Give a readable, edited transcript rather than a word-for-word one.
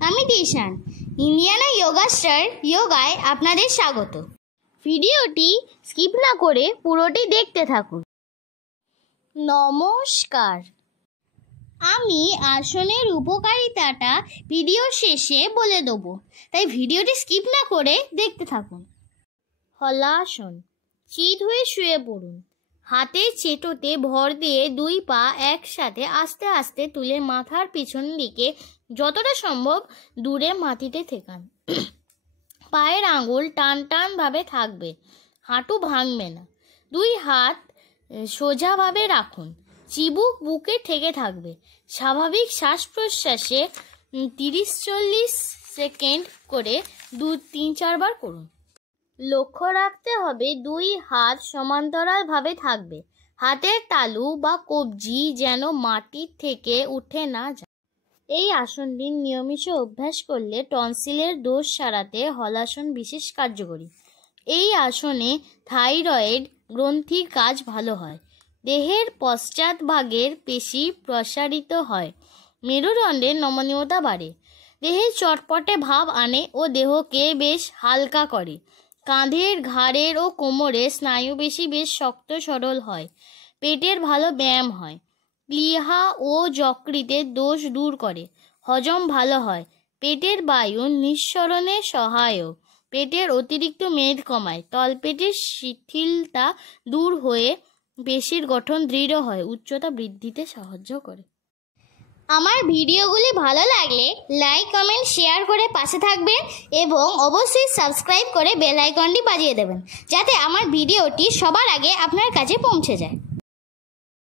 আমি Dishan. Indiana yoga star যোগায় আপনাদের স্বাগত। ভিডিওটি স্কিপ না করে পুরোটি দেখতে থাকুন। নমস্কার। আমি আসনের উপকারিতাটা ভিডিও শেষে বলে দেবো, তাই ভিডিওটি স্কিপ না করে দেখতে থাকুন। হলাসন। চিত হয়ে শুয়ে পড়ুন। হাতের চেটোতে ভর দিয়ে দুই পা একসাথে আস্তে আস্তে তুলে মাথার পিছন দিকে যতটা সম্ভব দূরে মাটিতে ঠেকান। পায়ের আঙুল টান টান ভাবে থাকবে, হাঁটু ভাঙবে না। দুই হাত সোজাভাবে রাখুন, চিবুক বুকে ঠেকে থাকবে। স্বাভাবিক শ্বাস প্রশ্বাসে 30-40 সেকেন্ড করে 2-3-4 বার করুন। লক্ষ্য রাখতে হবে দুই হাত সমান্তরালভাবে থাকবে, হাতের তালু বা কবজি যেন মাটির থেকে উঠে না যায়। এই আসনটি নিয়মিত অভ্যাস করলে টনসিলের দোষ সারাতে হলাসন বিশেষ কার্যকরী। এই আসনে থাইরয়েড গ্রন্থির কাজ ভালো হয়, দেহের পশ্চাৎভাগের পেশি প্রসারিত হয়, মেরুদণ্ডের নমনীয়তা বাড়ে, দেহে চটপটে ভাব আনে ও দেহকে বেশ হালকা করে। কাঁধের, ঘাড়ের ও কোমরের স্নায়ুপেশি বেশ শক্ত সরল হয়। পেটের ভালো ব্যায়াম হয়, প্লীহা ও যকৃতের দোষ দূর করে, হজম ভালো হয়, পেটের বায়ু নিঃসরণে সহায়ক, পেটের অতিরিক্ত মেদ কমায়, তলপেটের শিথিলতা দূর হয়ে পেশির গঠন দৃঢ় হয়, উচ্চতা বৃদ্ধিতে সাহায্য করে। আমার ভিডিওগুলি ভালো লাগলে লাইক, কমেন্ট, শেয়ার করে পাশে থাকবেন এবং অবশ্যই সাবস্ক্রাইব করে বেল আইকনটি বাজিয়ে দেবেন, যাতে আমার ভিডিওটি সবার আগে আপনার কাছে পৌঁছে যায়।